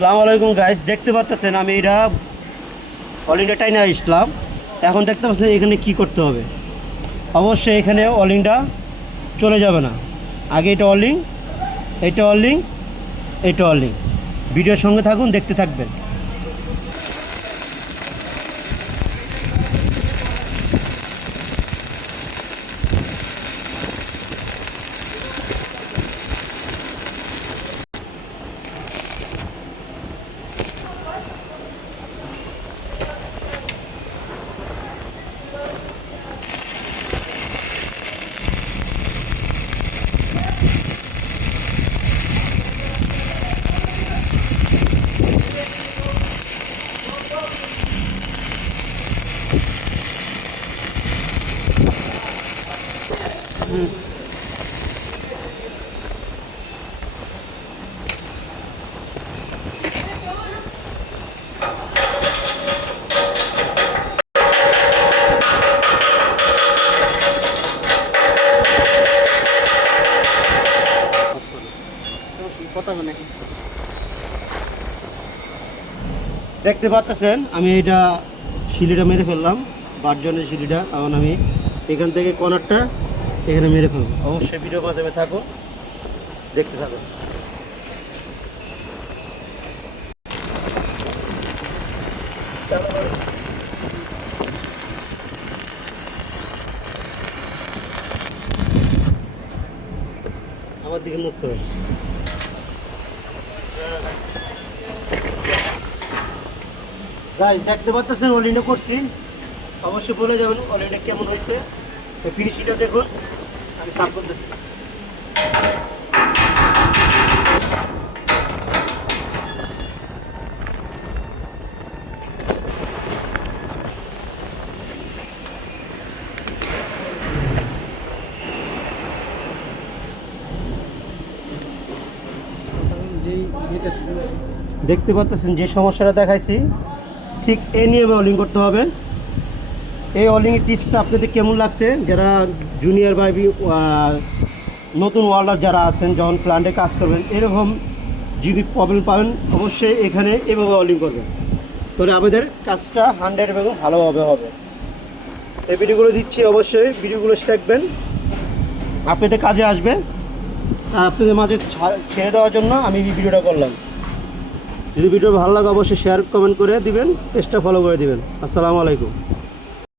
আসসালামু আলাইকুম গাইস, দেখতে পাচ্ছেন আমি এটা অল ইন্ডিয়া টাইনে আসলাম। এখন দেখতে পাচ্ছেন এখানে কি করতে হবে। অবশ্যই এখানে অলিংটা চলে যাবে না। আগে এটা অলিং, এটা অলিং, এটা অলিং। ভিডিওর সঙ্গে থাকুন, দেখতে থাকবেন। দেখতে পাচ্ছেন আমি এটা শিলিটা মেরে ফেললাম, বারজনের শিলিটা। এখন আমি এখান থেকে কর্নারটা এখানে মেরে ফেলবো। অবশ্যই ভিডিও মাধ্যমে থাকো, দেখতে থাকো। আমার দিকে মুখ করে গাইস, দেখতে পাচ্ছেন অলিংটা করছি। অবশ্যই বলে যাবেন অলিংটা কেমন হয়েছে। ফিনিশিংটা দেখুন, আমি সাফ করতেছি। দেখতে পাচ্ছেন যে সমস্যাটা দেখাইছি, ঠিক এই নিয়মে অলিং করতে হবে। এই অলিংয়ের টিপসটা আপনাদের কেমন লাগছে? যারা জুনিয়র বা নতুন ওয়ার্ল্ডার যারা আছেন, যখন প্ল্যান্টে কাজ করবেন, এরকম যদি প্রবলেম পাবেন, অবশ্যই এখানে এভাবে অলিং করবেন, তাহলে আমাদের কাজটা 100 এবং ভালোভাবে হবে। এই ভিডিওগুলো দিচ্ছি, অবশ্যই ভিডিওগুলো দেখবেন, আপনাদের কাজে আসবে। আপনাদের মাঝে ছেড়ে দেওয়ার জন্য আমি এই ভিডিওটা করলাম। যদি ভিডিও ভালো লাগে অবশ্যই শেয়ার কমেন্ট করে দিবেন, পেজটা ফলো করে দিবেন। আসসালামু আলাইকুম।